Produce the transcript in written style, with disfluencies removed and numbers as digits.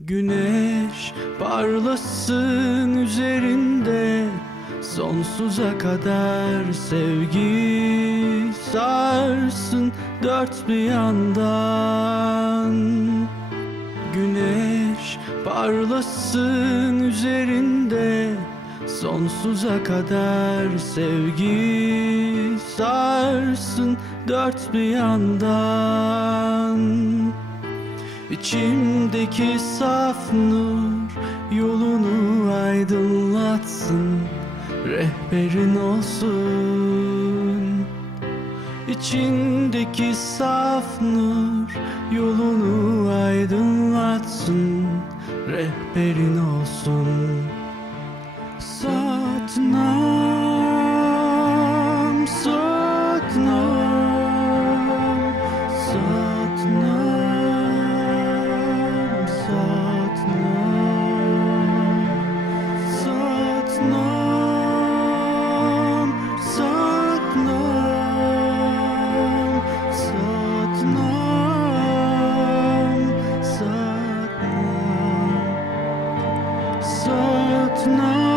Güneş parlasın üzerinde, sonsuza kadar sevgi sarsın dört bir yandan. Güneş parlasın üzerinde, sonsuza kadar sevgi sarsın dört bir yandan. İçimdeki saf nur yolunu aydınlatsın, rehberin olsun. İçindeki saf nur yolunu aydınlatsın, rehberin olsun. Satnam, Satnam, Satnam, Satnam, Satnam, Satnam, Satnam, Satnam, Satnam.